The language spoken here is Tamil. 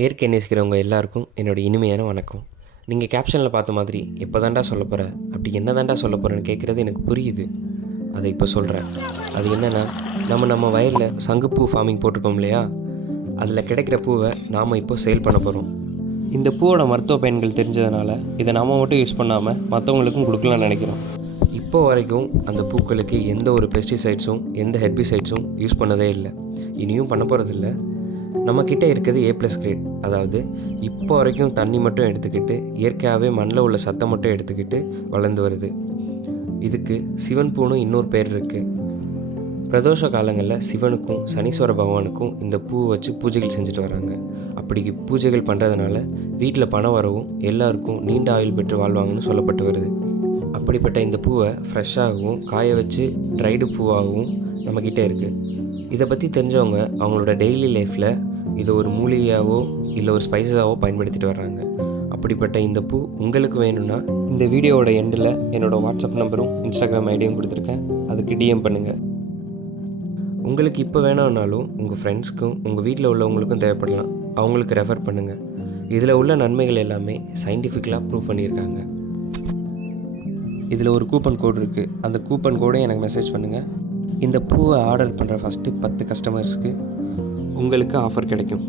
இயற்கை நேசிக்கிறவங்க எல்லாருக்கும் என்னோடய இனிமையான வணக்கம். நீங்கள் கேப்ஷனில் பார்த்த மாதிரி எப்போ தாண்டா சொல்ல போகிற, அப்படி என்ன தாண்டா சொல்ல போகிறேன்னு கேட்குறது எனக்கு புரியுது. அதை இப்போ சொல்கிறேன். அது என்னென்னா, நம்ம வயலில் சங்குப்பூ ஃபார்மிங் போட்டிருக்கோம் இல்லையா, அதில் கிடைக்கிற பூவை நாம் இப்போ சேல் பண்ண போகிறோம். இந்த பூவோட மருத்துவ பயன்கள் தெரிஞ்சதுனால இதை நாம் மட்டும் யூஸ் பண்ணாமல் மற்றவங்களுக்கும் கொடுக்கலாம்னு நினைக்கிறோம். இப்போ வரைக்கும் அந்த பூக்களுக்கு எந்த ஒரு பெஸ்டிசைட்ஸும் எந்த ஹெர்பிசைட்ஸும் யூஸ் பண்ணதே இல்லை, இனியும் பண்ண போகிறதில்ல. நம்மக்கிட்ட இருக்கிறது A+ கிரேட், அதாவது இப்போ வரைக்கும் தண்ணி மட்டும் எடுத்துக்கிட்டு இயற்கையாகவே மண்ணில் உள்ள சத்தை மட்டும் எடுத்துக்கிட்டு வளர்ந்து வருது. இதுக்கு சிவன் பூன்னு இன்னொரு பேர் இருக்குது. பிரதோஷ காலங்களில் சிவனுக்கும் சனீஸ்வர பகவானுக்கும் இந்த பூவை வச்சு பூஜைகள் செஞ்சுட்டு வராங்க. அப்படி பூஜைகள் பண்ணுறதுனால வீட்டில் பணம் வரவும் எல்லாருக்கும் நீண்ட ஆயுள் பெற்று வாழ்வாங்கன்னு சொல்லப்பட்டு வருது. அப்படிப்பட்ட இந்த பூவை ஃப்ரெஷ்ஷாகவும் காய வச்சு ட்ரைடு பூவாகவும் நம்மக்கிட்ட இருக்குது. இதை பற்றி தெரிஞ்சவங்க அவங்களோட டெய்லி லைஃப்பில் இதை ஒரு மூலிகையாகவோ இல்லை ஒரு ஸ்பைசஸாகவோ பயன்படுத்திட்டு வர்றாங்க. அப்படிப்பட்ட இந்த பூ உங்களுக்கு வேணும்னா இந்த வீடியோவோட எண்டில் என்னோடய வாட்ஸ்அப் நம்பரும் இன்ஸ்டாகிராம் ஐடியும் கொடுத்துருக்கேன், அதுக்கு டிஎம் பண்ணுங்கள். உங்களுக்கு இப்போ வேணும்னாலும் உங்கள் ஃப்ரெண்ட்ஸ்க்கும் உங்கள் வீட்டில் உள்ளவங்களுக்கும் தேவைப்படலாம், அவங்களுக்கு ரெஃபர் பண்ணுங்கள். இதில் உள்ள நன்மைகள் எல்லாமே சயின்டிஃபிக்கலாக ப்ரூவ் பண்ணியிருக்காங்க. இதில் ஒரு கூப்பன் கோடு இருக்குது, அந்த கூப்பன் கோடை எனக்கு மெசேஜ் பண்ணுங்கள். இந்த பூவை ஆர்டர் பண்ணுற ஃபஸ்ட்டு 10 கஸ்டமர்ஸ்க்கு உங்களுக்கு ஆஃபர் கிடைக்கும்.